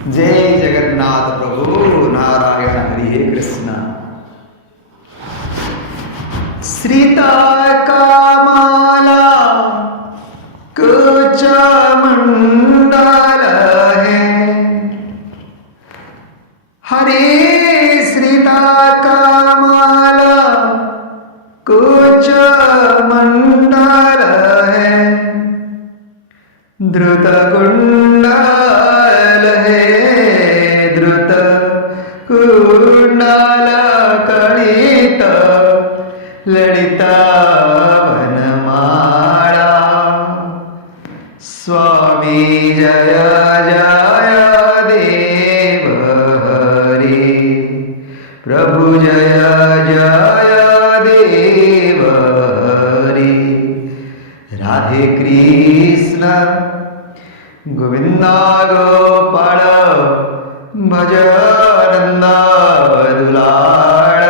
जय जगन्नाथ प्रभु नारायण हरे कृष्ण। श्रीता कामाला कुछ मंडल है, हरे श्रीता कामाला कुछ मंडल है, द्रुत कुंडल है, द्रुत कुंडल कणित ललिता वनमाला। स्वामी जय जय देव हरे, प्रभु जय जय देव हरे। राधे कृष्ण गोविंदा गोपाळ भज नंदा दुलाळ।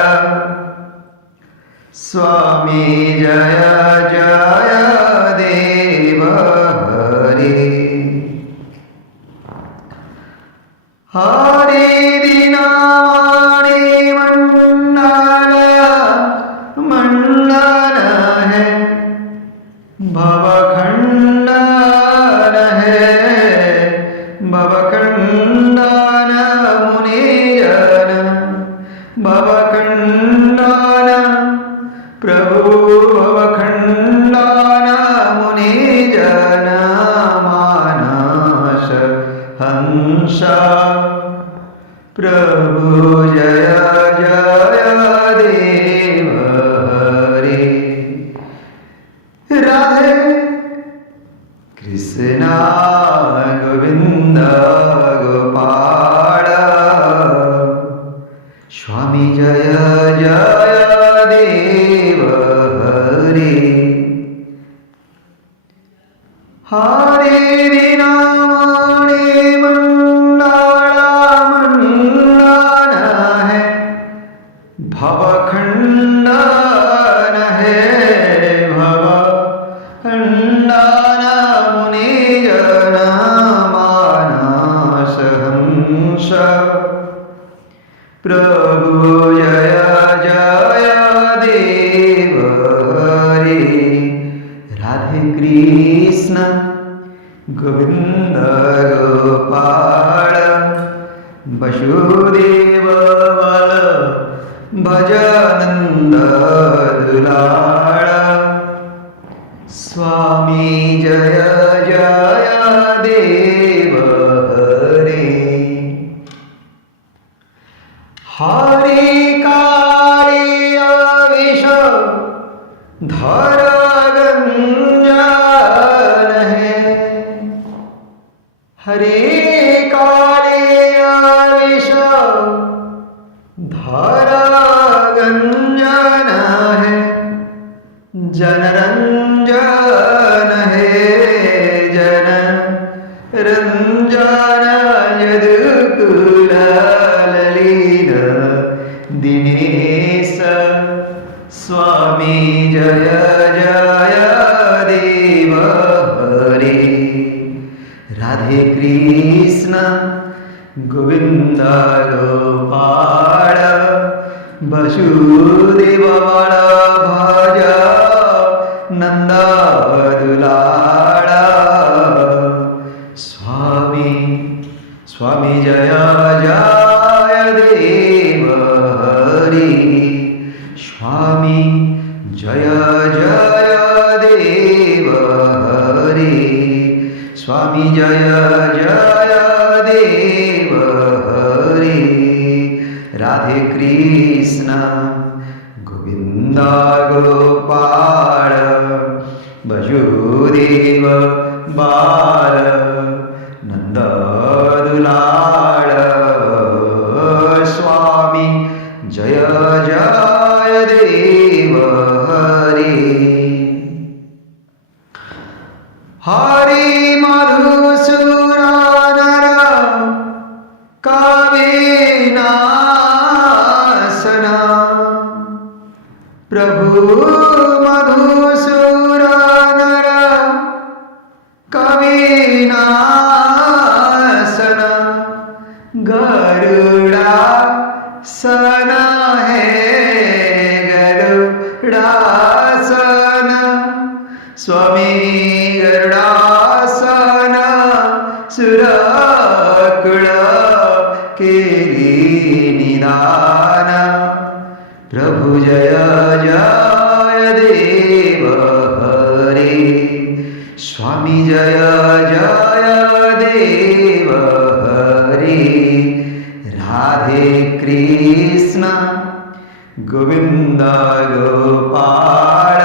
स्वामी जय जय देव हरे। हरे दीनावाणी मंडल मंडन है, भवखंडन है, भवखंडन मुनिजन, भवखंडन प्रभु, भवखंडन मुनिजन मानस हंस। प्रभु जय जय देव हरे। राधे कृष्ण गोविंद गोपाल। स्वामी जय जय देव हरे। हरे दीनावाणी मंडल मंडन है, भवखंडन है, भवखंडन मुनिजन मानस हंस। प्रभु जय जय देव हरे। राधे कृष्ण गोविंद गोपाल वसुदेव बल भज नंद दुलाळ। स्वामी जय जय देव हरे। हरे काळे विष धर गंजन है, हरे काळे विष धर गंजन है, जनरंजन है, जन रंजन यदुकुल ललित दिनेश। स्वामी जय जय देव हरे। राधे कृष्ण गोविंद गोपाल वसुदेव बल भज नंद दुलाळ। स्वामी स्वामी जय जय देव हरे। स्वामी जय जय देव हरे। स्वामी जय जय देव हरे। राधे कृष्ण गोविंद गोपाल वसुदेव बाल नंद दुलाळ। स्वामी जय जय देव हरे। हरे मधुसूदन कविनाशन, प्रभु मधुसूदन कविनाशन। सुरकुळ केली निदान प्रभु जय जय देव हरे स्वामी जय जय देव हरे राधे कृष्ण गोविंद गोपाळ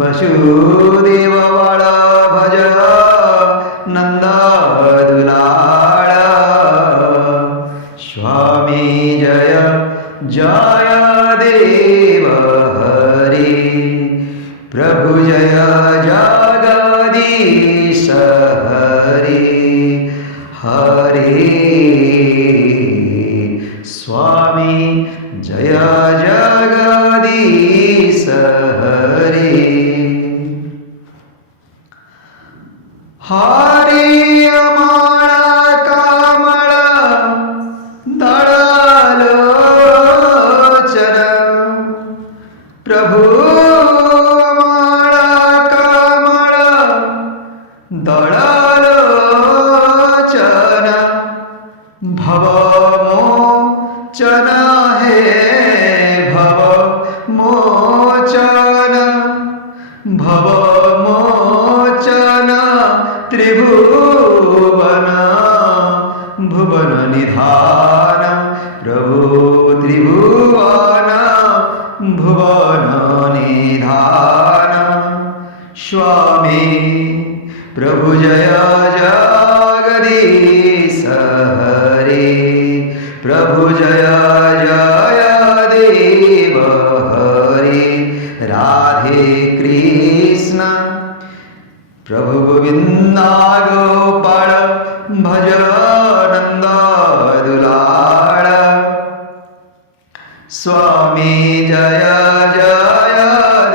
वसुदेव बाळ भज नंद दुलाळ स्वामी जय जय देव हरे प्रभु जय जगदीश हरे हरे स्वामी जय जगदीश हरे हरे अमाळ कामळ दळलोचन प्रभु अमाळ कामळ दळलोचन भवमोचन हे भवमोचन भवमोचन त्रिभुवन भुवन निधान प्रभु त्रिभुवन भुवन निधान स्वामी प्रभु जय जगदीश हरे प्रभु जय जय देव हरे राधे कृष्ण प्रभु गोविंद गोपाळ भज नंद दुलाळ स्वामी जय जय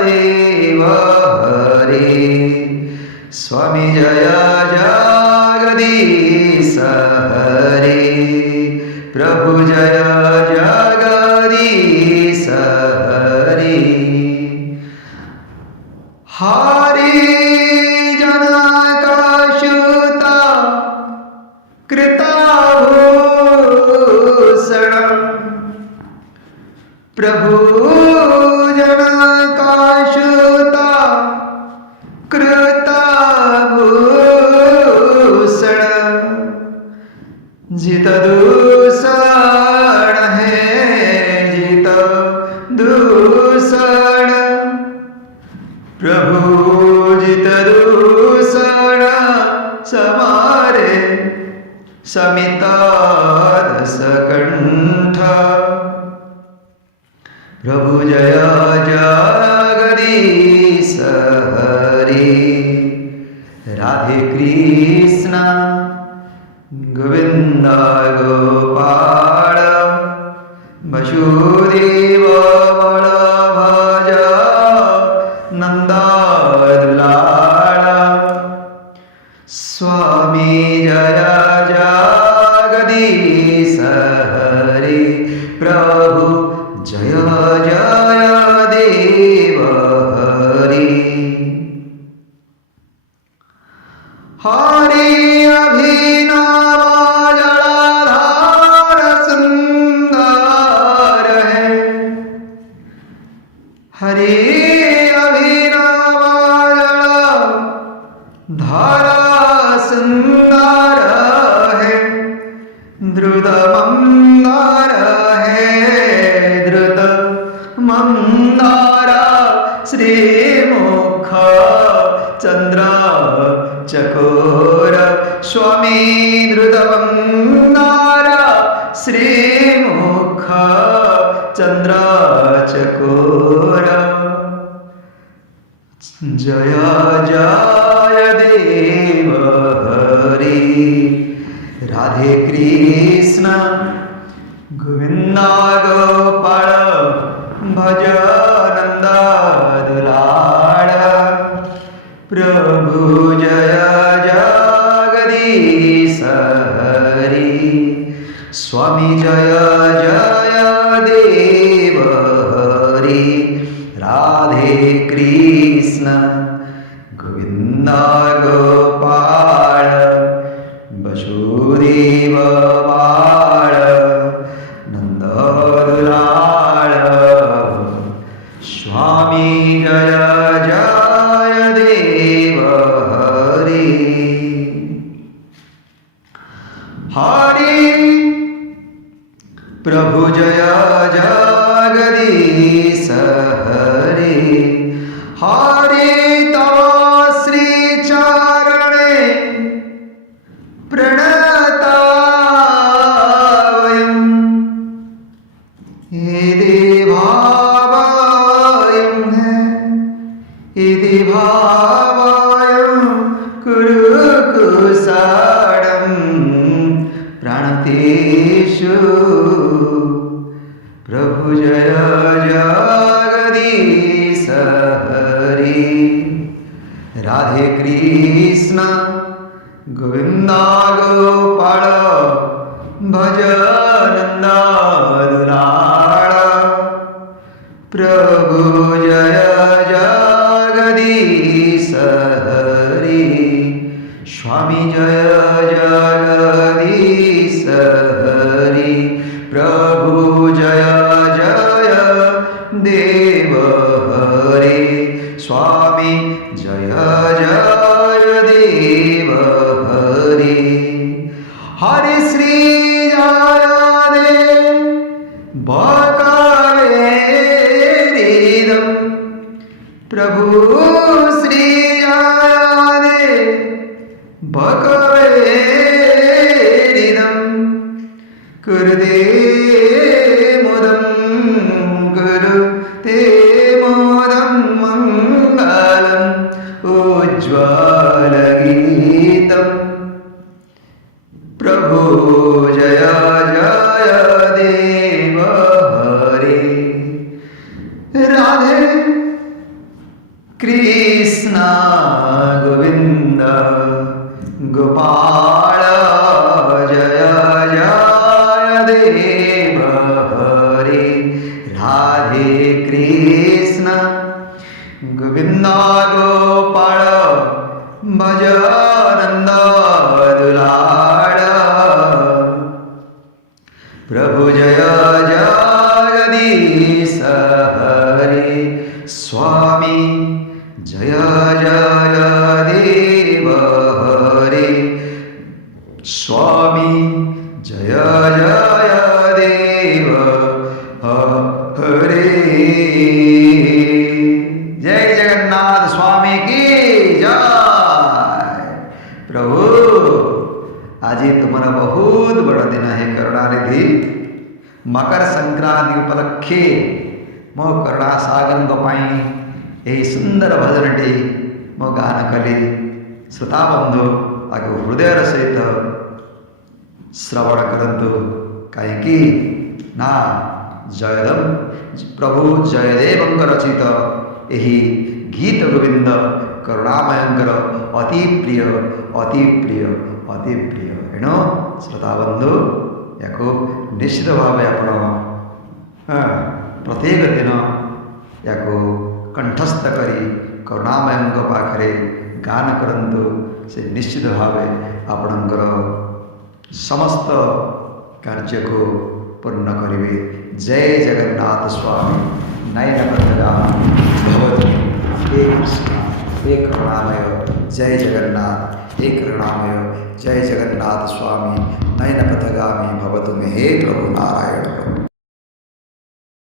देव हरे स्वामी जय जगदीश हरे प्रभु जय जगदीश हरे हरे जनकाशुता कृताभूषण प्रभु जनकाशुता कृताभूषण जित दूषण है जित दूषण प्रभु जित दूषण समारे समित दशकंठ प्रभु जय जगदीश हरे राधे कृष्ण गोविंद गोपाळ वसुदेव बळ भज नंद दुलाळ स्वामी जय जगदीश हरे प्रभु जय जय देव हरे हरे अभिनव जलाधार सुंदर है हरे अभिनव जलाधार सुंदर है द्रुत मंदार है द्रुत मंदार श्रीमुख चंद्र चकोर स्वामी द्रुतमंदार श्रीमुख चंद्र चकोर जय जय देव हरे राधे कृष्ण गोविंद गोपाळ भज नंद दुलाळ प्रभु जय जगदीश हरे स्वामी जय जय देव हरे राधे कृष्ण गोविंद गोपाळ वसुदेव बाळ नंद दुलाळ स्वामी जय जय देव हरी हरी प्रभु जय जगदीश हरी हरे तव श्री चरणे प्रणतावयम् इति भावयम् कुरु कुशलम् प्रणतेषु प्रभु जय जगदीश हरि राधे कृष्ण गोविंदा गोपाल भज नंद दुलाळ प्रभु जय जगदीश हरि स्वामी जय जगदीश हरि प्रभु जय जय देव हरे स्वामी जय जय देव हरे हरे श्री जय देव बकवेरिदं प्रभु श्री जय देव बकवेरिदं कुरुते मोदं कुरुते मोदं मङ्गलम् उज्ज्वलगीतं प्रभु जय जय देव हरे राधे कृष्ण गोविंद गोपाल जय जय देव हरे राधे कृष्ण गोविंद गोपाल भज नंद दुलाळ प्रभु जय जगदीश हरे स्वामी जय जय देव हरे स्वामी जय जय देव हरे जय जगन्नाथ स्वामी की जय प्रभु आज तुम बहुत बड़ दिन है करुणानिधि मकर संक्रांति उपलक्षे मो करुणा सागर यही सुंदर भजनटी मो गान कली श्रोताबंधु आगे हृदयर सहित श्रवण करंतु कहीं ना जयदेव प्रभु जयदेव रचित यही गीत गोविंद करुणामयंकर अति प्रिय अति प्रिय अति प्रिय एणु श्रोताबंधु या निश्चित भाव आपण प्रत्येक दिन या कंठस्थ करी करुणामय पाखे गान करंतु से निश्चित भाव आपणकर समस्त कार्य को पूर्ण करेंगे। जय जगन्नाथ स्वामी नयन पथगा भवतु हे कृष्ण हे करुणामय जय जगन्नाथ हे करुणामय जय जगन्नाथ स्वामी नयन पथगामी भवतु मे हे प्रभु नारायण।